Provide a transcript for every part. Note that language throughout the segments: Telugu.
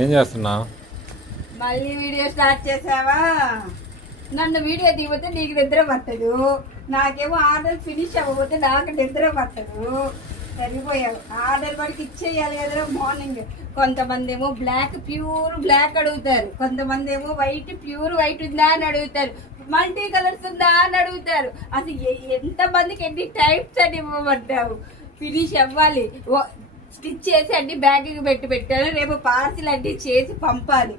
ఏం చేస్తున్నావు? మళ్ళీ వీడియో స్టార్ట్ చేసావా? నన్ను వీడియో తీయకపోతే నీకు నిద్ర పట్టదు, నాకేమో ఆర్డర్ ఫినిష్ అవ్వకపోతే నాకు నిద్ర పట్టదు. సరిపోయావు. ఆర్డర్ వాడికి ఇచ్చేయాలి కదా మార్నింగ్. కొంతమంది ఏమో బ్లాక్ ప్యూర్ బ్లాక్ అడుగుతారు, కొంతమంది ఏమో వైట్ ప్యూర్ వైట్ ఉందా అని అడుగుతారు, మల్టీ కలర్స్ ఉందా అని అడుగుతారు. అసలు ఎంతమందికి ఎన్ని టైప్స్ అని ఇవ్వమంటావు? ఫినిష్ అవ్వాలి, స్టిచ్ చేసి అన్ని బ్యాగ్కి పెట్టాను. రేపు పార్సిల్ అన్ని చేసి పంపాలి.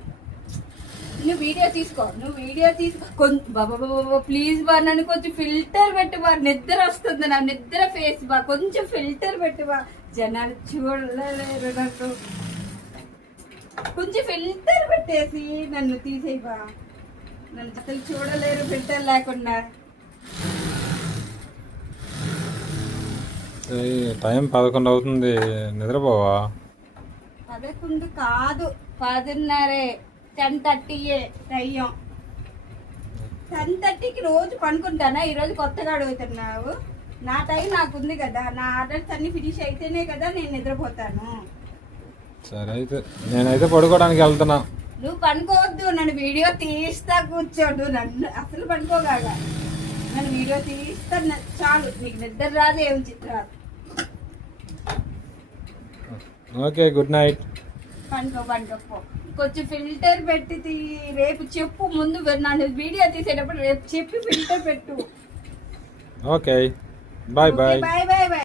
నువ్వు వీడియో తీసుకో, బాబా ప్లీజ్ బా, నన్ను కొంచెం ఫిల్టర్ పెట్టుబా, నిద్ర వస్తుంది, నా నిద్ర ఫేస్ బా, కొంచెం ఫిల్టర్ పెట్టుబా, జనాలు చూడలేరు, నాకు కొంచెం ఫిల్టర్ పెట్టేసి నన్ను తీసేయబా, నన్ను అసలు చూడలేరు ఫిల్టర్ లేకుండా. టైం 11 అవుతుంది, నిద్రపోవా? 11 కాదు, 10:30, 10:30 టైం. 10:30కి రోజు పనుకుంటానా? ఈరోజు కొత్తగా అడుగుతున్నావు. నా టైం నాకుంది కదా, నా ఆర్డర్స్ అన్ని ఫినిష్ అయితేనే కదా నేను నిద్రపోతాను. సరే అయితే నేనైతే పడుకోవడానికి వెళ్తున్నా. నువ్వు పనుకోవద్దు, నన్ను వీడియో తీస్తా కూర్చోడు, నన్ను అసలు పనుకోగాక. నన్ను వీడియో తీస్తా చాలు, నీకు నిద్ర రాదు, ఏం చిత్రాలు. Okay, good night. పనుకో. కొంచెం ఫిల్టర్ పెట్టి రేపు చెప్పు, ముందు నన్ను వీడియో తీసేటప్పుడు రేపు చెప్పి ఫిల్టర్ పెట్టు. Okay, bye bye. బాయ్.